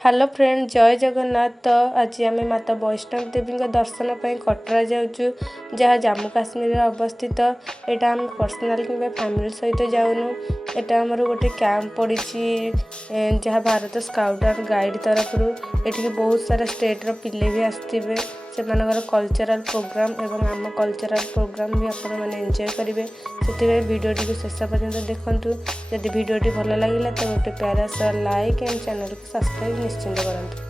Hello friend, जय जगन्नाथ। तो आज आम माता वैष्णव देवी दर्शन पर कटरा जाऊँ, जहाँ जम्मू काश्मीर अवस्थित। यहाँ आम पर्सनाल कि फैमिली सहित जाऊनु। यहाँ आमर गोटे कैंप पड़ी जहाँ भारत स्काउट एंड गाइड तरफ ये बहुत सारा स्टेट्र पिले भी आसवे। से कल्चरल प्रोग्राम एवं आम कल्चरल प्रोग्राम भी आपण मैंने एंजॉय करेंगे। से भिडियोटी को शेष पर्यंत देखूँ। जदि भिडियोटी भल लगे तो गोटे प्यारा सा लाइक एंड चैनल को सब्सक्राइब निश्चिंत करूँ।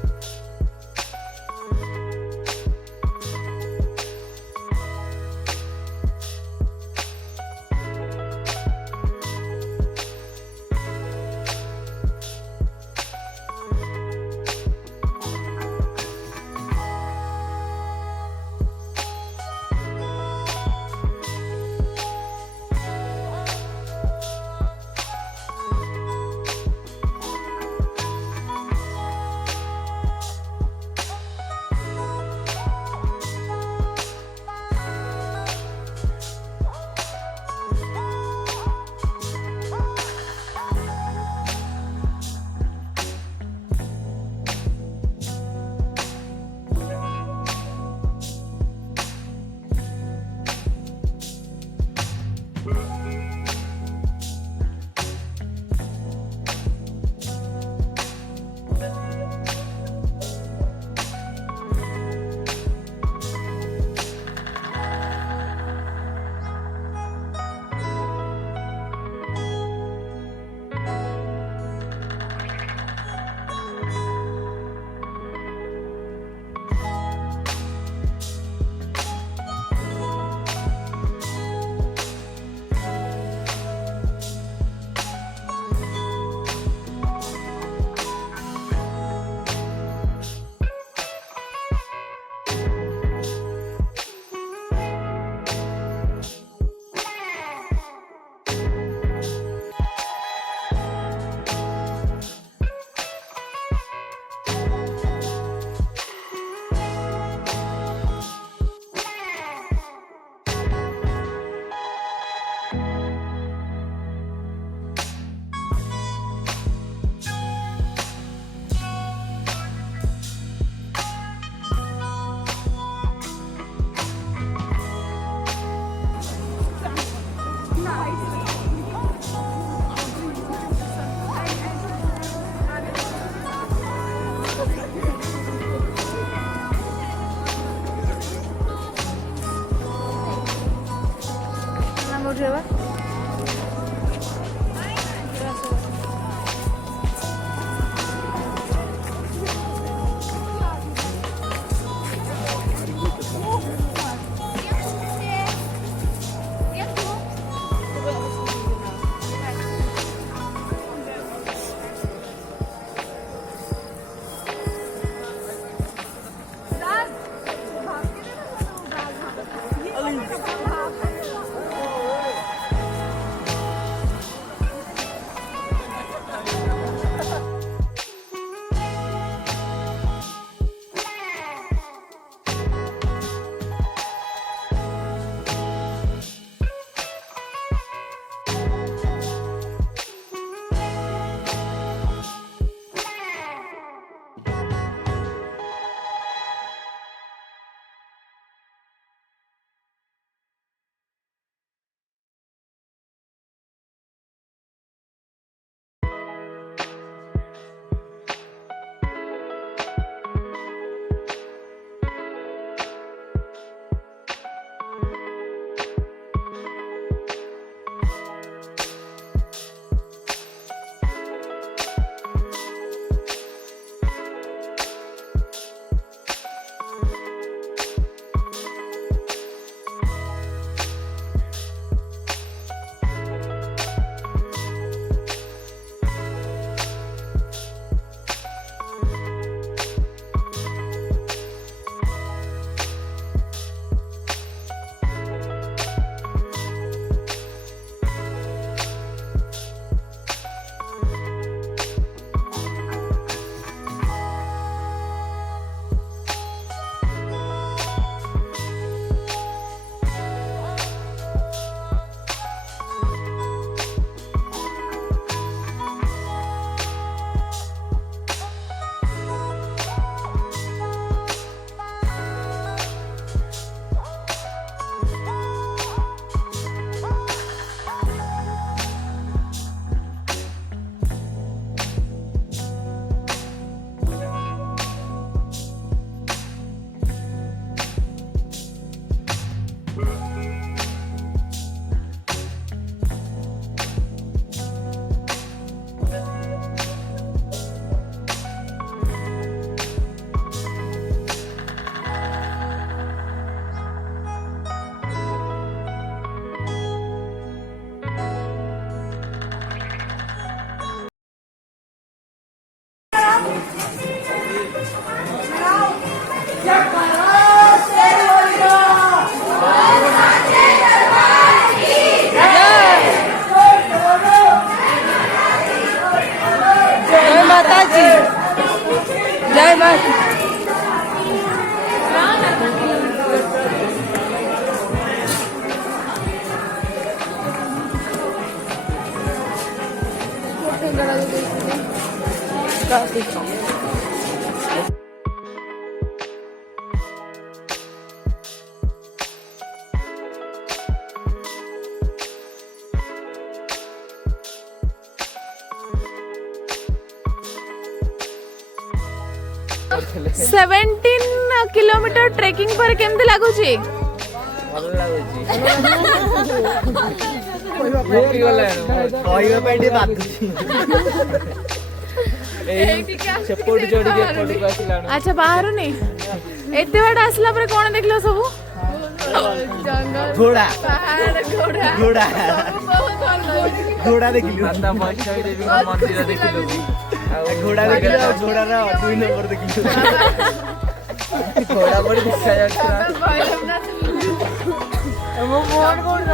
किलोमीटर ट्रेकिंग पर केमती लगुची अच्छा बाहर नहीं एते बाट आसला पर कौन देखलो सब घोड़ा घोड़ा घोड़ा देखिलु वैष्णो देवी मंदिर देखिलु घोड़ा देखिलु घोड़ा रा 2 नंबर देखिलु घोड़ा बड़ी दिखा जाता वो कौन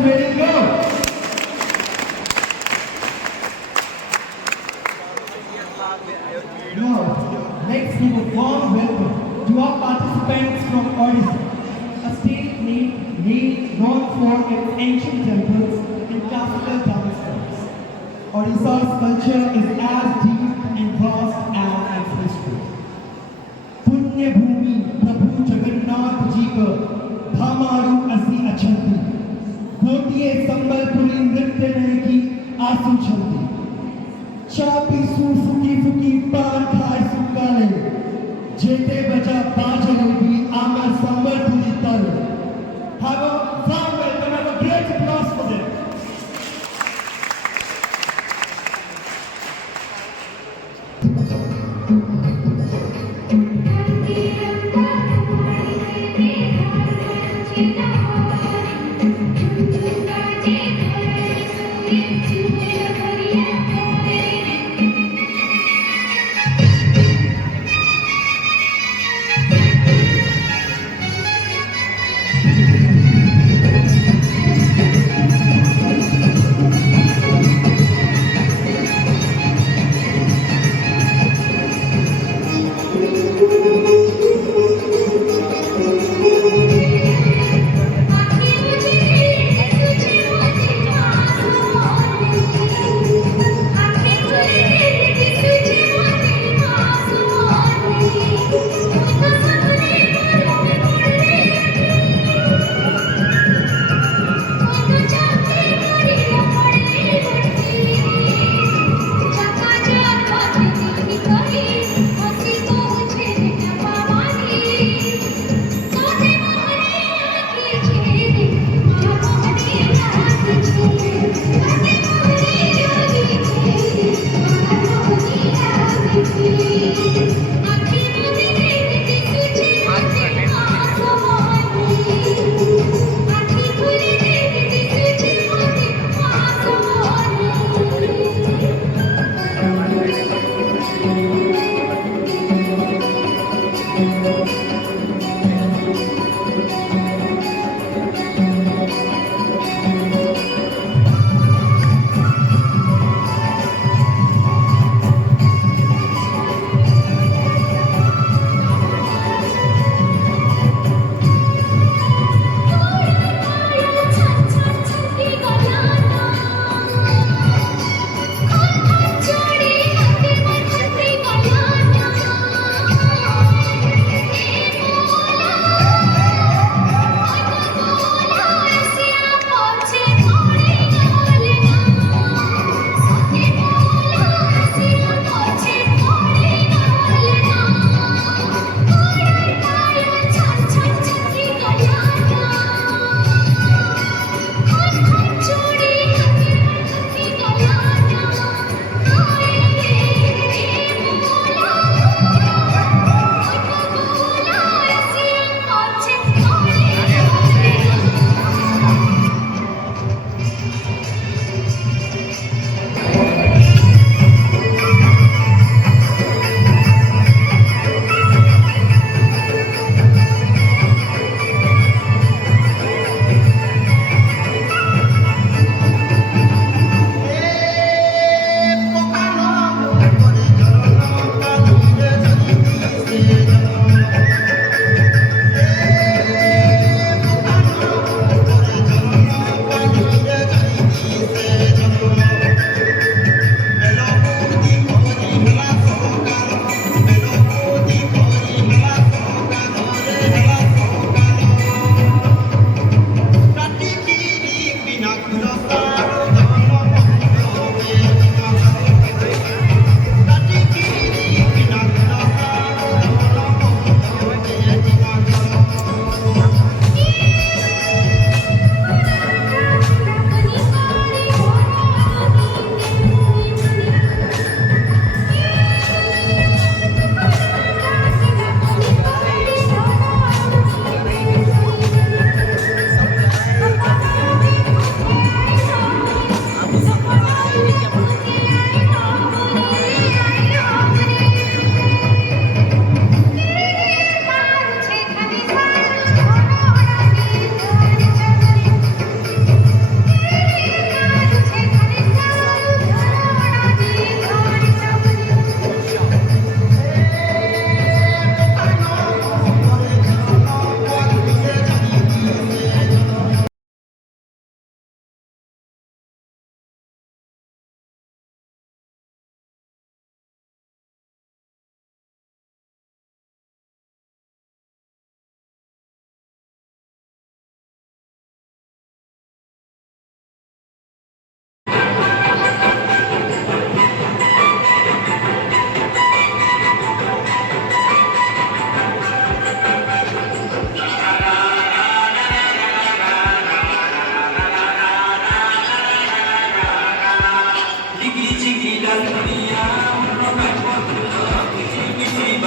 Ready, go! Now, let's give a warm welcome to our participants from Odisha, a state known for its ancient temples and classical dance forms. Odisha's culture is as deep and vast as its history. Punya Bhumi Prabhu Jagannath Ji ka Dhamaru Asi Achanti. गोटिए Sambalpuri नृत्य की आंसू छलती चापी सूर फुकी फुकी पान खाए सुकाले जेते बजा बाजलो भी आमा संबलपुरी ताले have a warm welcome and a great applause for them.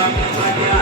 Thank you.